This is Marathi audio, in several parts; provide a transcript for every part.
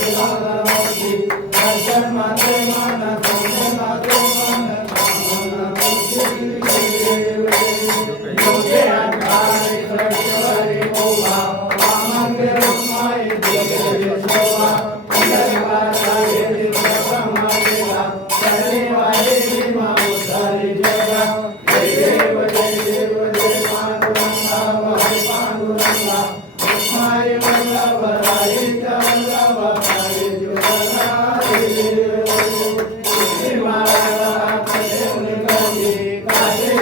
Obrigado.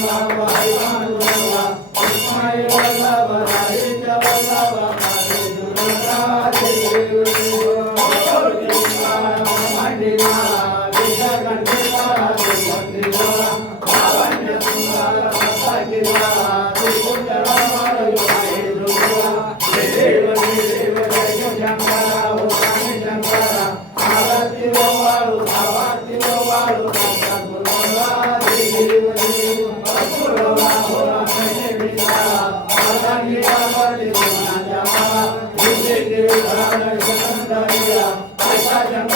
Bye Thank you.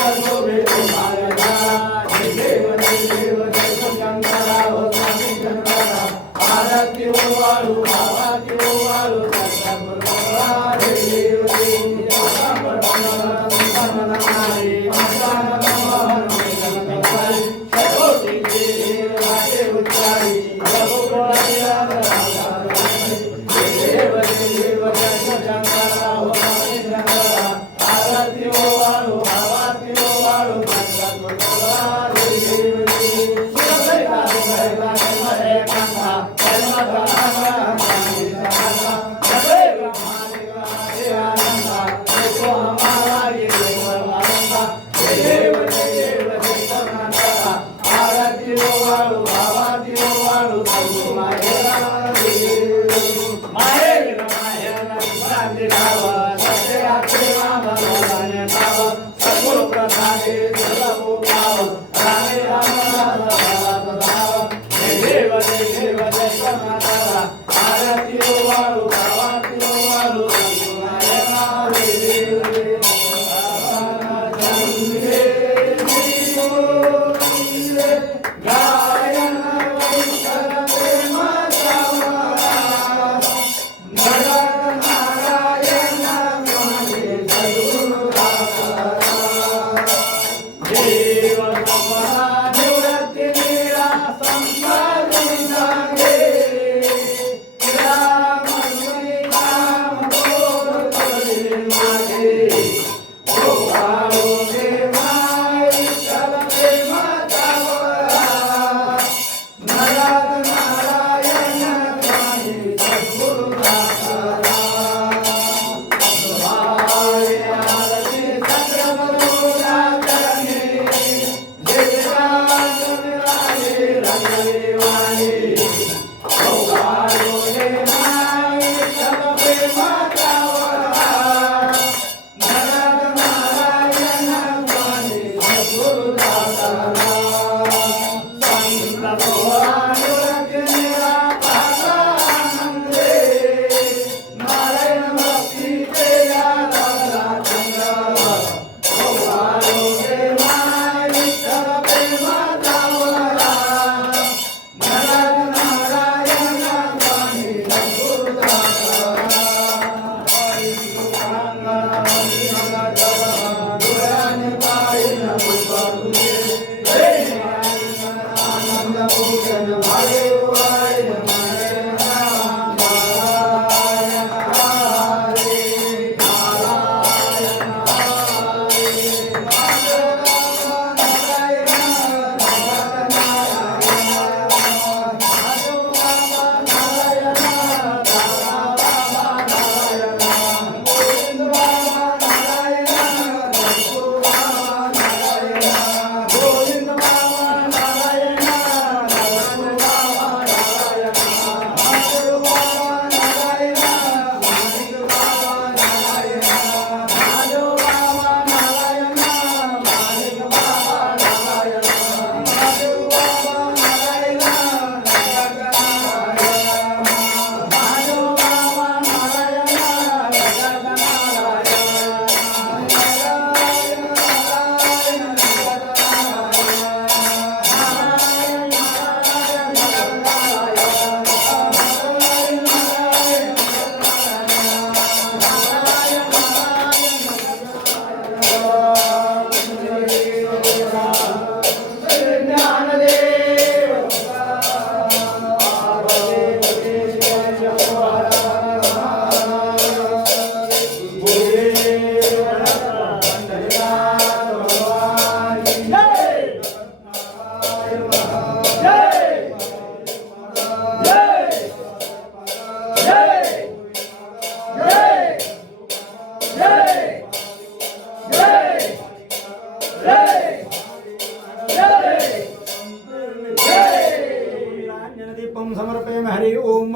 ओम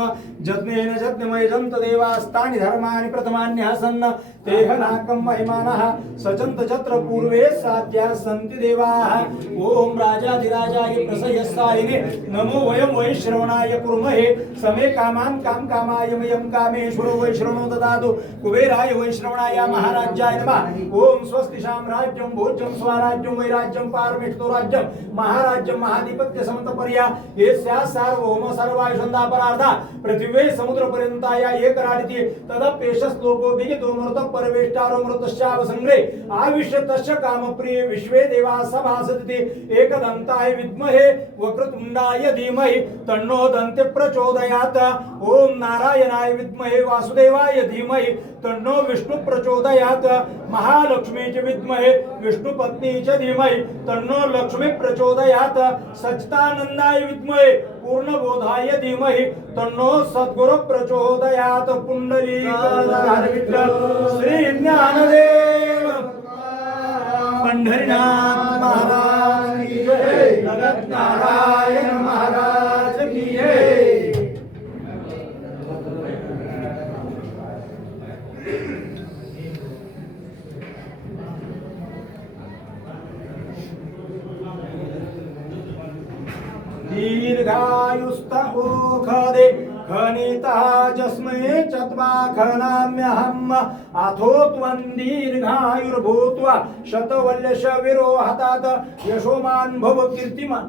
जज्ञेन जज्ञमयजं तदेवास्तानि धर्माणि प्रथमान्यासन् तेह नाकं महिमानः सचन्त जत्र पूर्वे साध्याः सन्ति देवाः। ॐ राजाधिराजाय प्रसयस्सायिने नमो वयं वैश्रवणाय कुर्महे। समे कामान् काम कामाय मयं कामेश्वरो वैश्रवणो ददातु। कुबेराय वैश्रवणाय महाराजाय नमः। ॐ स्वस्ति साम्राज्यं भोज्यं स्वराज्यं वैराज्यं पारमेष्टो राज्यं। महाराज्यं महाधिपत्य समन्तपर्या। एस्या सार्वभौम सर्वायुषन्दा परार्धा पृथिवे समुद्रपर्यन्ताय एकराडिति तदप्येष श्लोको विजितो मृत परवेष्टारो मृतश्चावसङ्ग्रे आविश्य तस्य कामप्रिय विश्वे देवा सभासदिति एकदन्ताय विद्महे वक्रतुंडाय धीमहि तन्नो दन्ते प्रचोदयात. ओम नारायणाय विद्महे वासुदेवाय धीमहि तन्नो विष्णु प्रचोदयात. महालक्ष्मी च विद्महे विष्णुपत्नी च धीमहि तन्नो लक्ष्मी प्रचोदयात. सच्चिदानंदाय विद्महे पूर्णबोधाय धीमहि। तन्नो सद्गुरु प्रचोदयात् पुंडली श्री ज्ञानदेव। पंढरीनाथ महाराज जय। जगत नारायण महाराज की जय दीर्घायुस्त घनिता जस्मे चत्वा घनाम्यहम् अथो त्वं दीर्घायुर्भूत्वा शतवल्यश विरोहतात यशोमान् भव कीर्तिमान।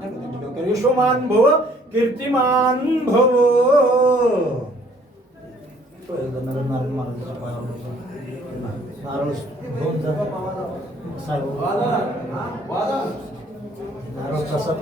यशोमान् भव कीर्तिमान् भव। नारळ साहेब नारळ प्रसाद